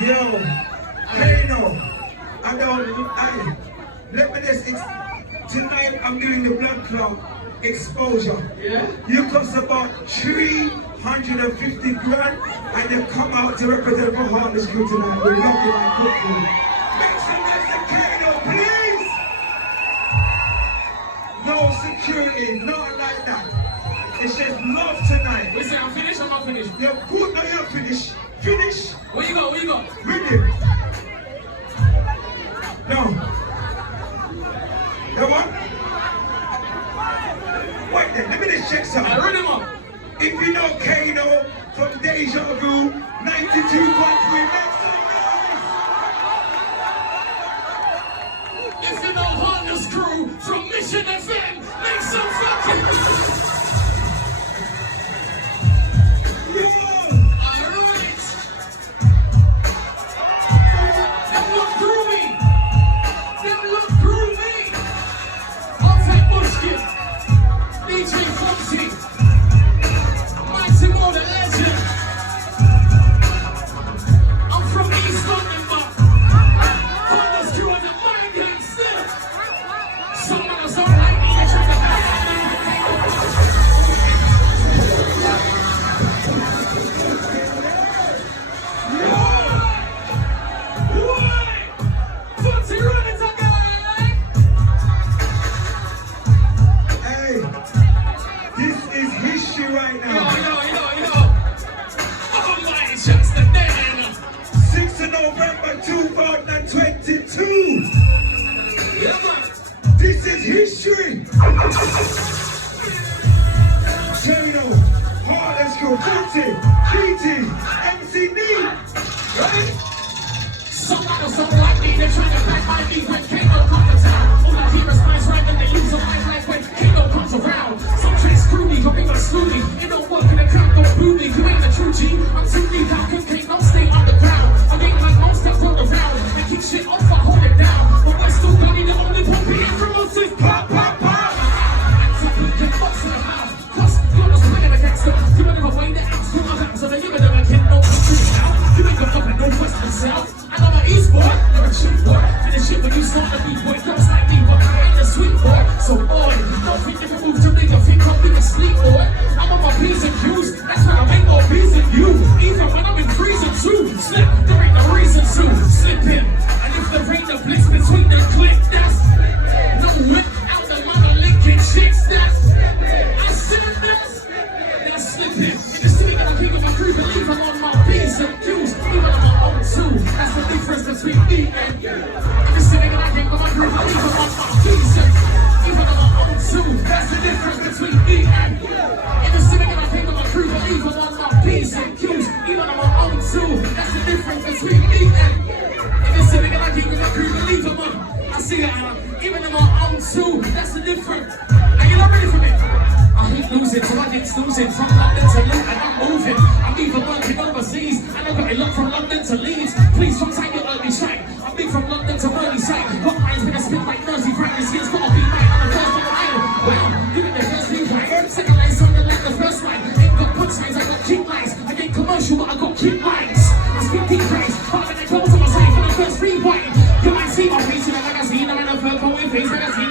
Yo, Kano, let me just, tonight I'm doing the blood clot exposure. Yeah? You cost about 350 grand and you come out to represent for Heartless crew tonight. We're lucky like good food. Make some noise to Kano, please! No security, not like that. It's just love tonight. Listen, I'm finished, I'm not finished. You're good, now you're finished. Finish. Where you go, where you go? With him. No. That one? Wait then, let me just check something. I read him up. If you know Kano from Deja Vu, 92.3, make some noise! If you know Heartless crew from Mission FM, make some fucking November 2022. Yeah, man. This is history. Kano, Heartless crew, BT, MCD. Right? Somebody so like me, they're trying to back my knee when Kano comes to town. All I hear is nice right and they lose a life like when Kano comes around. Some tricks screw me, but people screw me. It don't work in the crowd, don't boo me. You ain't the true G. I'm too deep, how can Kano stay underground? I ain't like most that roll around and keep shit off, I hold it down. But we're still running the only puppy influences. Pop, pop, pop. So we can box in the mouth. Plus, God was playing against them. You better away the ounce from my back, so they give it a kid, no country now. You ain't the fucking no western south. I'm an East boy, you're a cheap boy. Finish it when you start the beat, boy. Girls like me, but I ain't a sweet boy. So, boy, don't think if you move to bigger, think I'll be asleep, boy. I'm on my P's and Q's, that's why I make more P's than you. Even when I'm in freezing too. Slip, there ain't no reason to slip in. And if there ain't a blitz between the click, that's no whip out the mother linking chicks, that's I said that's slipping. In the city that I pick up my crew, believe I'm on my P's and Q's, even on my own too. That's the difference between me and you. In the city that I pick up my crew, believe I'm on my P's and even on my own too. That's the difference between me and you. In the city that I pick up my crew, believe I'm on my P's and Q's, even on my own too. That's the difference between me and you. In the city that I pick up my crew, believe I'm on. I see that, even on my own too. That's the difference. Are you not ready for me? I hate losing, so I get snoozing. From London to Luton, I'm moving. I'm even working overseas. And I got a lot from London to Leeds. Please, from time you early strike. I'm big from London to Merseyside. Got lines when I spit like Mersey. Practice skills gotta be mine. I'm the first on the island. Wow, give it the first lead right. Second line, something like the first line. Ain't got punchlines, I got kick lines. I get commercial, but I got kick lines. I spit deep lines. But when I close on my side for the first rewind. You might see my face in the magazine. I'm in a purple with face magazine.